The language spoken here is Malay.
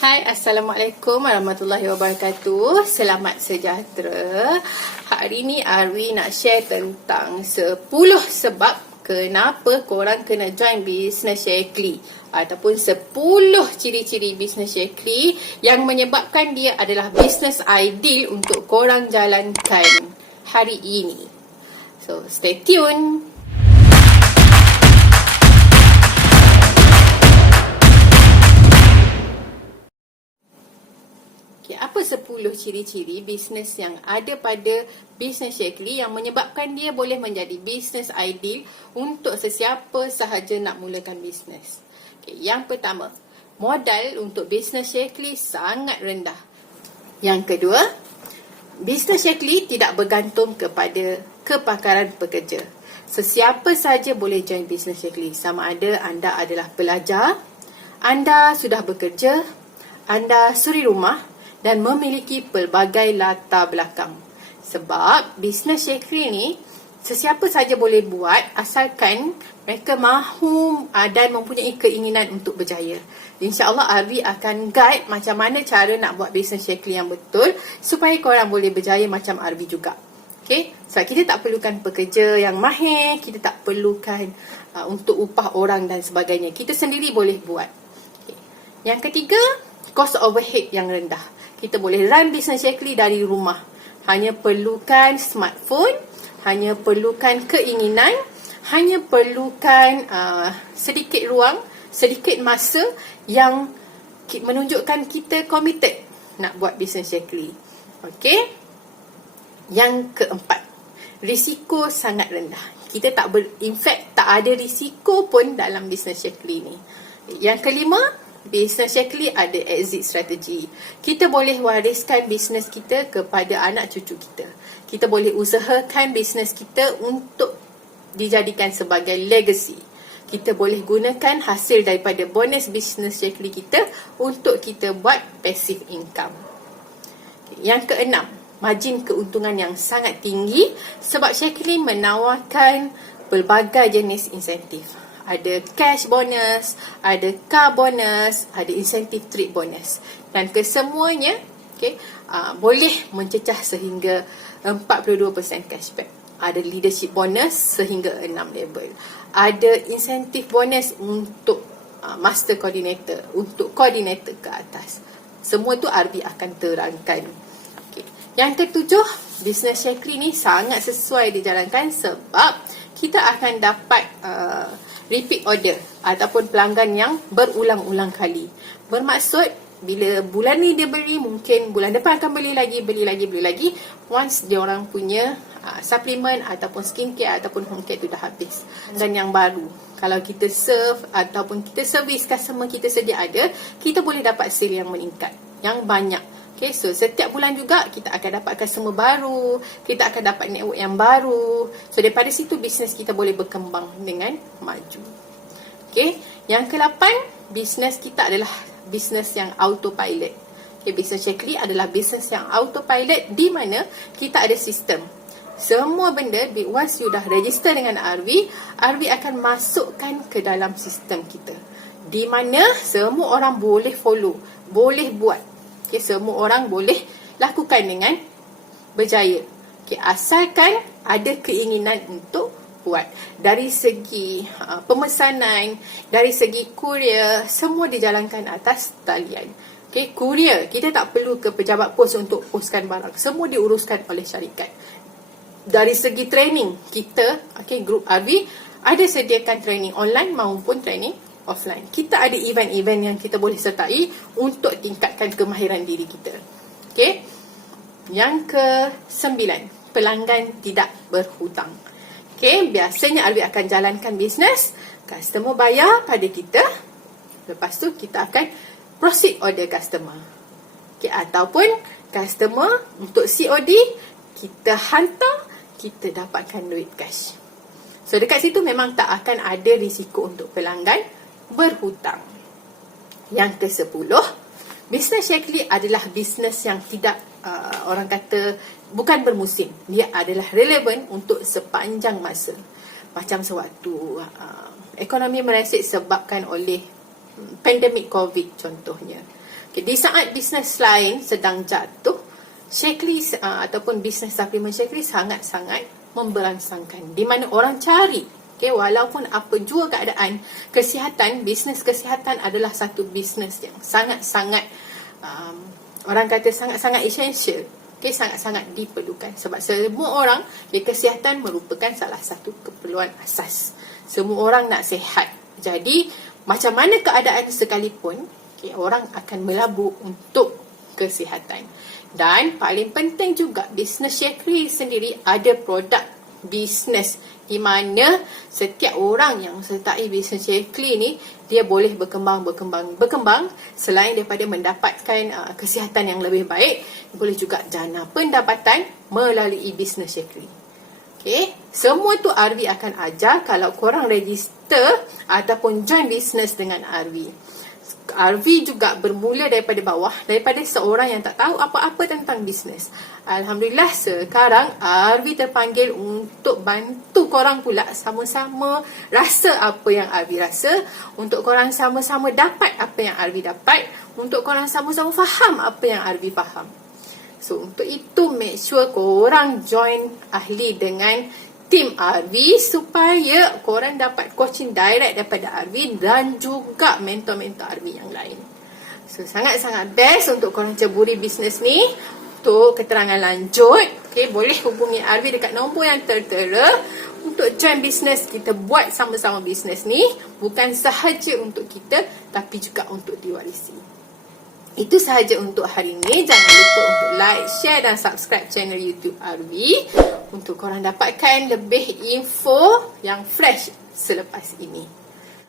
Hai, Assalamualaikum warahmatullahi wabarakatuh. Selamat sejahtera. Hari ni Arwi nak share tentang 10 sebab kenapa korang kena join Business Shakely, ataupun 10 ciri-ciri Business Shakely yang menyebabkan dia adalah bisnes ideal untuk korang jalankan hari ini. So, stay tune. Apa 10 ciri-ciri bisnes yang ada pada Business Shakely yang menyebabkan dia boleh menjadi bisnes ideal untuk sesiapa sahaja nak mulakan bisnes? Yang pertama, modal untuk Business Shakely sangat rendah. Yang kedua, Business Shakely tidak bergantung kepada kepakaran pekerja. Sesiapa sahaja boleh join Business Shakely, sama ada anda adalah pelajar, anda sudah bekerja, anda suri rumah dan memiliki pelbagai latar belakang. Sebab Business Shakely ni sesiapa saja boleh buat asalkan mereka mahu dan mempunyai keinginan untuk berjaya. InsyaAllah Arwi akan guide macam mana cara nak buat Business Shakely yang betul supaya korang boleh berjaya macam Arwi juga. Okay? Sebab kita tak perlukan pekerja yang mahir, kita tak perlukan untuk upah orang dan sebagainya. Kita sendiri boleh buat. Okay. Yang ketiga, cost overhead yang rendah. Kita boleh run Business Shakely dari rumah. Hanya perlukan smartphone, hanya perlukan keinginan, hanya perlukan sedikit ruang, sedikit masa yang menunjukkan kita committed nak buat Business Shakely. Okey. Yang keempat, risiko sangat rendah. Kita in fact tak ada risiko pun dalam Business Shakely ni. Yang kelima, Business Shakely ada exit strategy. Kita boleh wariskan bisnes kita kepada anak cucu kita. Kita boleh usahakan bisnes kita untuk dijadikan sebagai legacy. Kita boleh gunakan hasil daripada bonus Business Shakely kita untuk kita buat passive income. Yang keenam, margin keuntungan yang sangat tinggi sebab Shakely menawarkan pelbagai jenis insentif. Ada cash bonus, ada car bonus, ada insentif trip bonus. Dan kesemuanya boleh mencecah sehingga 42% cashback. Ada leadership bonus sehingga 6 level. Ada insentif bonus untuk master coordinator, untuk coordinator ke atas. Semua tu Arbi akan terangkan. Yang ketujuh, Business Shakely ni sangat sesuai dijalankan sebab kita akan dapat repeat order ataupun pelanggan yang berulang-ulang kali. Bermaksud bila bulan ni dia beli, mungkin bulan depan akan beli lagi. Once dia orang punya suplemen ataupun skincare ataupun home care tu dah habis. Dan yang baru, kalau kita serve ataupun kita service customer kita sedia ada, kita boleh dapat sale yang meningkat, yang banyak. Okay, so setiap bulan juga kita akan dapat customer baru, kita akan dapat network yang baru. So daripada situ bisnes kita boleh berkembang dengan maju. Okay, yang ke-8, bisnes kita adalah bisnes yang autopilot. Okay, Business Shakely adalah bisnes yang autopilot di mana kita ada sistem. Semua benda, once you dah register dengan Arwi akan masukkan ke dalam sistem kita. Di mana semua orang boleh follow, boleh buat. Okay, semua orang boleh lakukan dengan berjaya. Okay, asalkan ada keinginan untuk buat. Dari segi pemesanan, dari segi kurier, semua dijalankan atas talian. Okay, kurier, kita tak perlu ke pejabat pos untuk poskan barang. Semua diuruskan oleh syarikat. Dari segi training, kita, grup Arwi ada sediakan training online maupun training offline. Kita ada event-event yang kita boleh sertai untuk tingkatkan kemahiran diri kita. Okay. Yang ke-9, pelanggan tidak berhutang. Okay, biasanya Arwi akan jalankan bisnes, customer bayar pada kita, lepas tu kita akan proceed order customer. Okay, ataupun customer untuk COD, kita hantar, kita dapatkan duit cash. So dekat situ memang tak akan ada risiko untuk pelanggan berhutang. Yang ke-10, Business Shakely adalah bisnes yang tidak orang kata bukan bermusim. Dia adalah relevan untuk sepanjang masa. Macam sewaktu ekonomi meresik sebabkan oleh pandemik COVID contohnya. Okay, di saat bisnes lain sedang jatuh, Shaklee ataupun bisnes suplemen Shaklee sangat-sangat memberangsangkan, di mana orang cari. Okay, walaupun apa jua keadaan kesihatan, bisnes kesihatan adalah satu bisnes yang sangat-sangat orang kata sangat-sangat essential. Okay, sangat-sangat diperlukan sebab semua orang, kesihatan merupakan salah satu keperluan asas. Semua orang nak sihat. Jadi macam mana keadaan sekalipun, orang akan melabur untuk kesihatan. Dan paling penting juga, bisnes Shaklee sendiri ada produk bisnes di mana setiap orang yang sertai bisnes Shaklee ni, dia boleh berkembang selain daripada mendapatkan kesihatan yang lebih baik, boleh juga jana pendapatan melalui bisnes Shaklee. Okay, semua tu RV akan ajar kalau korang register ataupun join bisnes dengan RV. RV juga bermula daripada bawah, daripada seorang yang tak tahu apa-apa tentang bisnes. Alhamdulillah sekarang RV terpanggil untuk bantu korang pula sama-sama rasa apa yang RV rasa, untuk korang sama-sama dapat apa yang RV dapat, untuk korang sama-sama faham apa yang RV faham. So untuk itu make sure korang join ahli dengan tim RV supaya korang dapat coaching direct daripada RV dan juga mentor-mentor RV yang lain. So sangat-sangat best untuk korang ceburi bisnes ni. Untuk keterangan lanjut, boleh hubungi RV dekat nombor yang tertera untuk join bisnes. Kita buat sama-sama bisnes ni, bukan sahaja untuk kita tapi juga untuk diwarisi. Itu sahaja untuk hari ini. Jangan lupa untuk like, share dan subscribe channel YouTube RV untuk korang dapatkan lebih info yang fresh selepas ini.